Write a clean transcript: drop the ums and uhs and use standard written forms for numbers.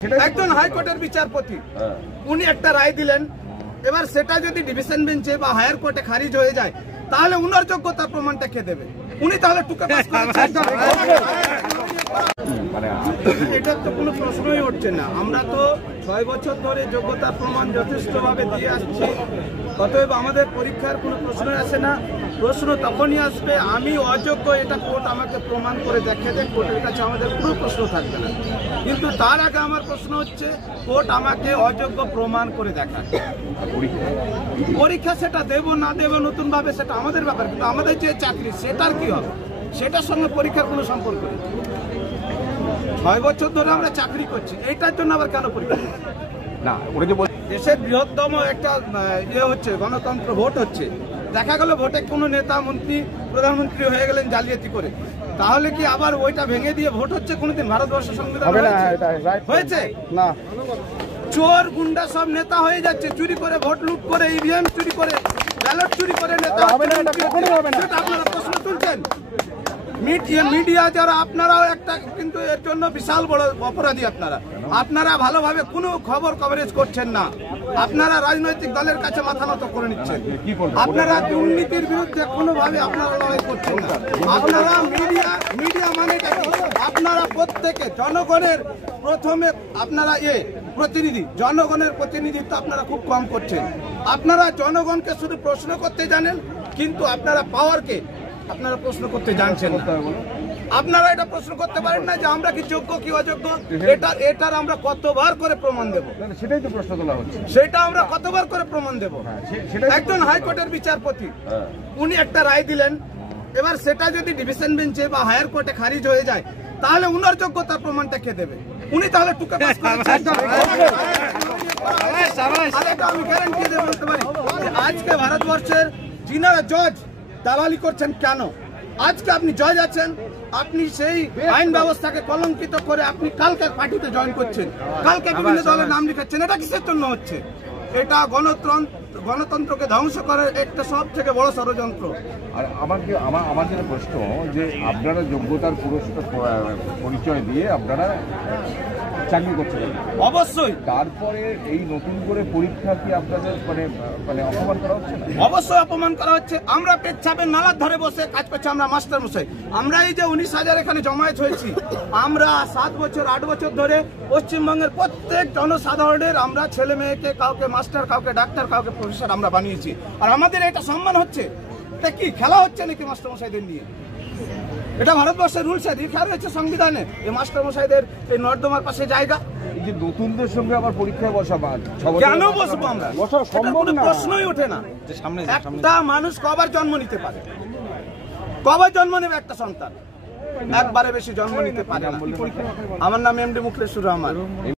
একজন হাইকোর্টের বিচারপতি উনি একটা রায় দিলেন, এবার সেটা যদি ডিভিশন বেঞ্চে বা হায়ার কোর্টে খারিজ হয়ে যায় তাহলে উনার যোগ্যতার প্রমাণটা কে দেবে? উনি তাহলে টুকে পাস করেছেন, এটার তো কোনো প্রশ্নই উঠছে না। আমরা তো 6 বছর ধরে যোগ্যতার প্রমাণ যথেষ্টভাবে দিয়ে আসছি, অতএব আমাদের পরীক্ষার কোনো প্রশ্ন আসে না। প্রশ্ন তখনই আসবে আমি অযোগ্য, এটা কোর্ট আমাকে প্রমাণ করে দেখে দেয়, কোর্টের কাছে আমাদের কোনো প্রশ্ন থাকবে না। কিন্তু তার আগে আমার প্রশ্ন হচ্ছে কোর্ট আমাকে অযোগ্য প্রমাণ করে দেখায়। পরীক্ষা সেটা দেব না দেব নতুন ভাবে সেটা আমাদের ব্যাপার, কিন্তু আমাদের যে চাকরি সেটার কি হবে? সেটার সঙ্গে পরীক্ষার কোনো সম্পর্ক নেই। 6 বছর ধরে আমরা চাকরি করছি, এইটার জন্য আবার কেন পরীক্ষা না? দেশের বৃহত্তম একটা হচ্ছে গণতন্ত্র, ভোট হচ্ছে, দেখা গেল ভোটে কোনো নেতা মন্ত্রী প্রধানমন্ত্রী হয়ে গেলেন জালিয়াতি করে, তাহলে কি আবার ওইটা ভেঙে দিয়ে ভোট হচ্ছে? কোনোদিন ভারতবর্ষের সংবিধান হয়েছে না? চোর গুন্ডা সব নেতা হয়ে যাচ্ছে, চুরি করে ভোট লুট করে, ইভিএম চুরি করে, ব্যালট চুরি করে নেতা। আপনারা প্রশ্ন তুলছেন, মিডিয়া যারা, আপনারাও একটা কিন্তু এর জন্য বিশাল বড় অপরাধী। আপনারা ভালোভাবে কোনো খবর কভারেজ করছেন না, আপনারা রাজনৈতিক দলের কাছে মাথা নত করে নিচ্ছেন, আপনারা দুর্নীতির বিরুদ্ধে কোনোভাবে আপনারা লড়াই করছেন না। আপনারা মিডিয়া মানে আপনারা প্রত্যেকে জনগণের প্রথমে আপনারা প্রতিনিধি, জনগণের প্রতিনিধিত্ব আপনারা খুব কম করছেন। আপনারা জনগণকে শুধু প্রশ্ন করতে জানেন, কিন্তু আপনারা পাওয়ারকে আপনারা প্রশ্ন করতে জানছেন না। আপনারা এটা প্রশ্ন করতে পারেন না যে আমরা কি যোগ্য কি অযোগ্য, এটার আমরা কতবার করে প্রমাণ দেব? সেটাই তো প্রশ্ন তোলা হচ্ছে, সেটা আমরা কতবার করে প্রমাণ দেব? একজন হাইকোর্টের বিচারপতি উনি একটা রায় দিলেন, এবার সেটা যদি ডিভিশন বেঞ্চে বা হায়ার কোর্টে খারিজ হয়ে যায় তাহলে উনার যোগ্যতার প্রমাণটা কে দেবে? উনি তাহলে টুকে পাস করেছেন। আমি গ্যারান্টি দিয়ে বলতে পারি আজকে ভারতবর্ষের যিনারা জজ দালালি করছেন কেন? আজকে আপনি জজ আছেন, আপনি সেই আইন ব্যবস্থাকে কলঙ্কিত করে আপনি কালকে পার্টিতে জয়েন করছেন, কালকে বিভিন্ন দলের নাম লিখাচ্ছেন। এটা কিসের জন্য হচ্ছে? এটা গণতন্ত্রকে ধ্বংস করার একটা সব থেকে বড় ষড়যন্ত্র। আর আমার যেটা প্রশ্ন যে আপনারা যোগ্যতার পরিচয় দিয়ে আপনারা চাকরি করছেন, অবশ্যই তারপরে এই নতুন করে পরীক্ষা কি আপনাদের মানে অপমান করা হচ্ছে না? অবশ্যই অপমান করা হচ্ছে। আমরা পেচ্ছাপের নালার ধারে বসে কাজ করছি, আমরা মাস্টার মশাই। আমরা এই যে 19,000 এখানে জমায়েত হয়েছি, আমরা 7 বছর 8 বছর ধরে পশ্চিমবঙ্গের প্রত্যেক জনসাধারণের আমরা ছেলে মেয়েকে কাউকে মাস্টার, কাউকে ডাক্তার, কাউকে প্রফেসর আমরা বানিয়েছি। আর আমাদের এটা সম্মান হচ্ছে, এটা কি খেলা হচ্ছে নাকি মাস্টার মশাইদের নিয়ে? এটা ভারতবর্ষের রুলসে লেখা রয়েছে সংবিধানে, এই মাস্টার মশাইদের এই নর্দমার পাশে জায়গা। এই যে নতুনদের সঙ্গে আবার পরীক্ষায় বসা, কেন বসবো আমরা? কোনো প্রশ্নই ওঠে না। একটা মানুষ কবার জন্ম নিতে পারে? কবার জন্ম নেবে একটা সন্তান? একবারে বেশি জন্ম নিতে পারে না। আমার নাম এমডি মুখলেসুর রহমান।